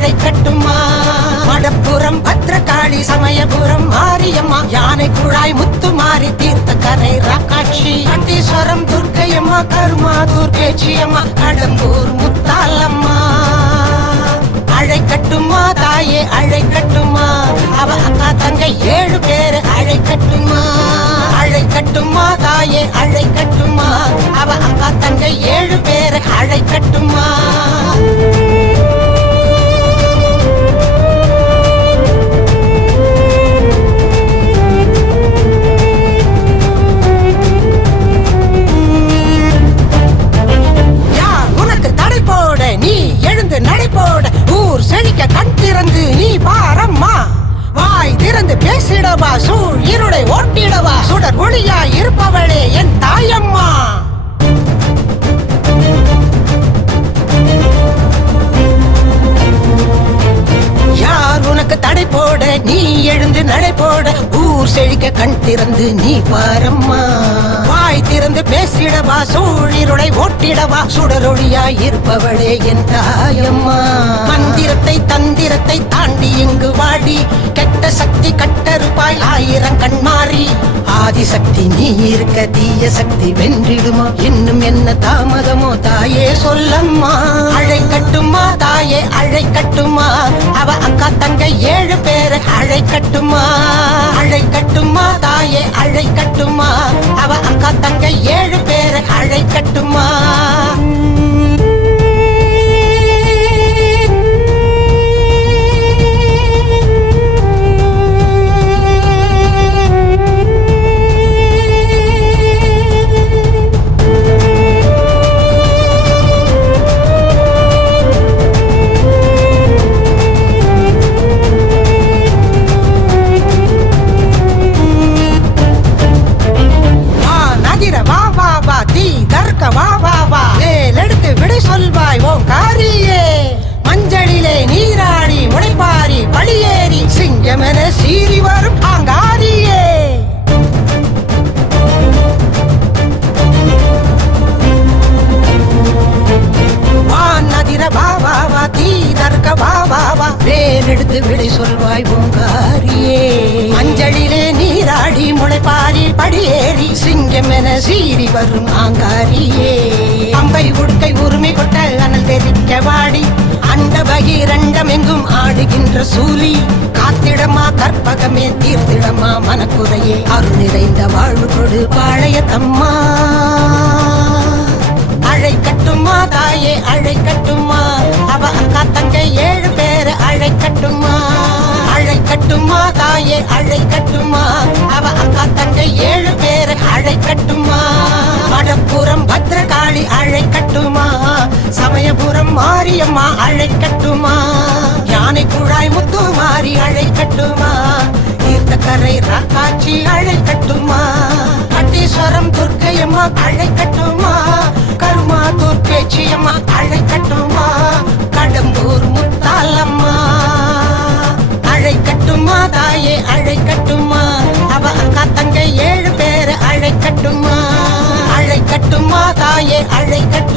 அழைக்கட்டுமா? மடப்புறம் பத்ரகாளி, சமயபுரம் மாரியம்மா, யானை குழாய் முத்துமாரி, தீர்த்தக்கரை ராக்காட்சி, கண்டீஸ்வரம் துர்க்கையம்மா, கருமா துர்க்கேச்சியம்மா, கடம்பூர் முத்தாலம்மா. அழைக்கட்டுமா தாயே அழைக்கட்டுமா? அவ அக்கா தங்க 7 பேரு அழைக்கட்டுமா? அழைக்கட்டுமா தாயே அழைக்கட்டுமா? அவ அக்கா தங்க 7 பேரு அழைக்கட்டுமா? கண் திறந்து நீ பாரம்மா, வாய் திறந்து பேசிடவா, சூழ் இருளை ஓட்டிடவா, சுடர் ஒளியா இருப்பவளே என் தாயம்மா. யார் உனக்கு தடை போட, நீ எழுந்து நடை போட, ஊர் செழிக்க கண் திறந்து நீ பாரம்மா, வாய் திறந்து பேசிடவா, சூழிருளை ஓட்டிடவா, சுடரொழியா இருப்பவளே என் தாயம்மா. மந்திரத்தை தந்திரத்தை தாண்டி இங்கு வாடி, கெட்ட சக்தி கட்டறுப்பாய் 1000 கண்மாறி, ஆதிசக்தி நீ இருக்க தீய சக்தி வென்றிடுமா, இன்னும் என்ன தாமதமோ தாயே சொல்லம்மா. அழைக்கட்டுமா தாயே அழைக்கட்டுமா? அவ அக்கா தங்க 7 பேரு அழைக்கட்டுமா? அழைக்கட்டுமா தாயே அழைக்கட்டுமா? அவ அக்கா தங்க 7 பேரு அழைக்கட்டுமா? வா வா வா, எடுத்து விடை சொல்வாய் ஓ காரியே. மஞ்சளிலே நீராடி முளைப்பாரி படியேறி, சிங்கமென சீறி வரும் ஆங்காரியே. வானதிர வா வா வா, தீ தர்க்க வா வா வா, எடுத்து விடை சொல்வாய் ஓங்காரியே. மஞ்சளிலே நீராடி முளைப்பாரி படியேறி, சிங்கமென சீறி வரும் ஆங்காரியே. அம்பை உடுக்கை உரிமை கொட்ட அனல் தெரிக்க வாடி, அண்ட பகிரண்டம் எங்கும் ஆடுகின்ற சூலி, காத்திடமா கற்பகமே தீர்த்திடமா மனக்குறையே, அருள் நிறைந்த வாழ்வு கொடு பாளையத்தம்மா. அழைக்கட்டுமா தாயே அழைக்கட்டுமா? அவ அக்கா தங்க 7 பேரு அழைக்கட்டுமா? அழைக்கட்டுமா தாயே அழைக்கட்டுமா? அவ அக்கா தங்க 7 பேரு அழைக்கட்டுமா? மடப்புறம் பத்ரகாளி அழைக்கட்டுமா? சமயபுரம் மாரியம்மா அழைக்கட்டுமா? யானை குழாய் முத்துமாரி அழைக்கட்டுமா? தீர்த்தக்கரை ராக்காட்சி அழைக்கட்டுமா? கண்டீஸ்வரம் துர்க்கையம்மா அழைக்கட்டுமா? கருமா துர்க்கேச்சியம்மா அழைக்கட்டுமா? கடம்பூர் முத்தாலம்மா அழைக்கட்டுமா தாயே அழைக்கட்டுமா? அவ அக்கா தங்க 7 பேரு அழைக்கட்டுமா? அழைக்கட்டுமா தாயே அழைக்கட்டுமா?